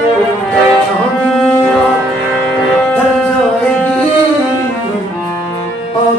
चांदनी रात ढल जाएगी आग